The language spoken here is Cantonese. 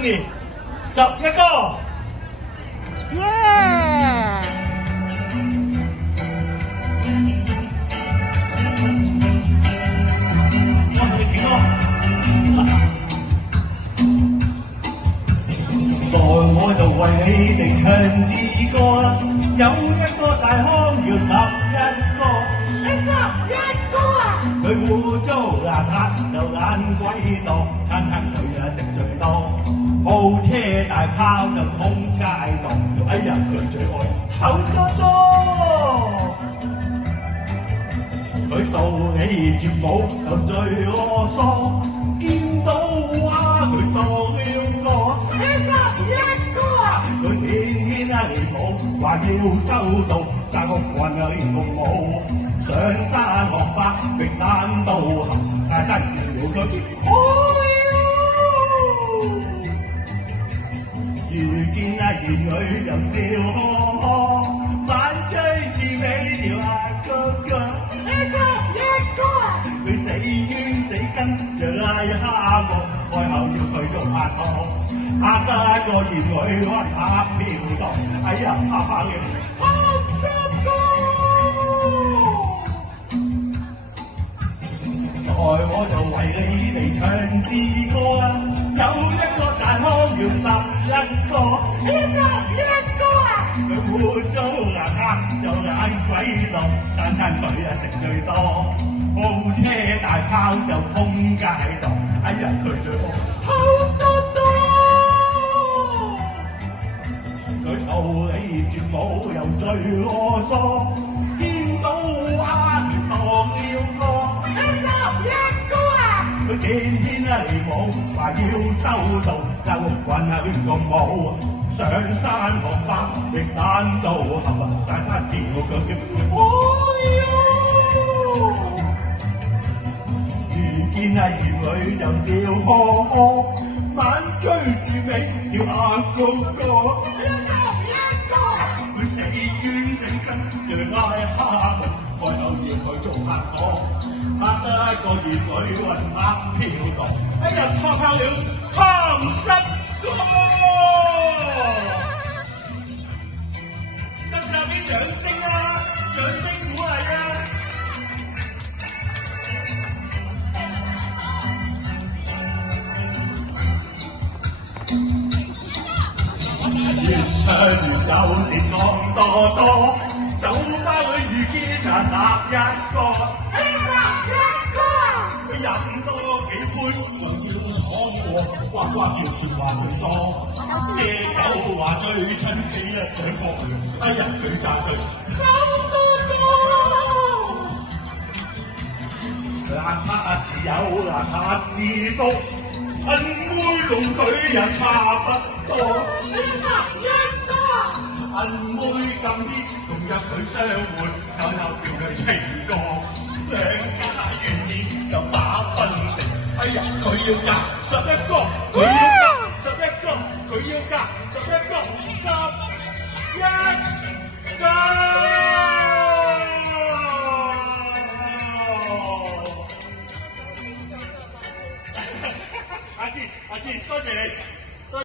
11個。耶！我同你請歌。來我就為你哋唱支歌啦，有一個大腔要11個。11個啊！佢污糟邋遢又懶鬼多，餐餐佢食最多，豪車大炮就通街蕩，哎呀佢最愛口多多。佢道理絕冇又最囉嗦，見到話佢當了個。11個啊！佢天天嚟舞，話要收到揸個棍啊連服務，上山學法並單刀行，大山搖佢哎呦！遇見兒女就笑呵呵，反追住尾條哥哥。11個啊！佢死冤死根就拉蝦我，開口要佢做拍檔，嚇得個兒女開拍票檔，哎呀拍拍嘅80個。來我就為你哋唱支歌啦，有一個大腔要11個。11個啊！佢污糟邋遢又懶鬼落，單餐佢食最多，豪車大炮就通街蕩，哎呀佢最愛口多多。佢道理絕冇又最囉嗦，見到話佢當了個。11個啊！佢天天嚟舞，話要收到揸屋棍啊亂咁舞，上山學法亦單刀合啊，大山跳佢叫哎呦！遇見兒女就笑呵呵，晚追住尾要硬高高。11個啊！佢死冤死根就拉蝦我，開口要佢做拍檔，嚇得個兒女運拍票檔，哎呀拍炮了80個。得唔得啲掌聲啊？掌聲鼓勵啊！越唱越有時講多多，酒吧裏遇見11個。11個啊！佢飲多幾杯又要闖過，呱呱叫説話最多，借酒話最親幾一掌角了，哎呀佢讚佢手多多。邋遢自有邋遢自福，銀妹同佢也差不多。11個啊！銀妹咁啲同約佢相會，又叫佢情歌，兩家願意又打分定，哎呀佢要11個，佢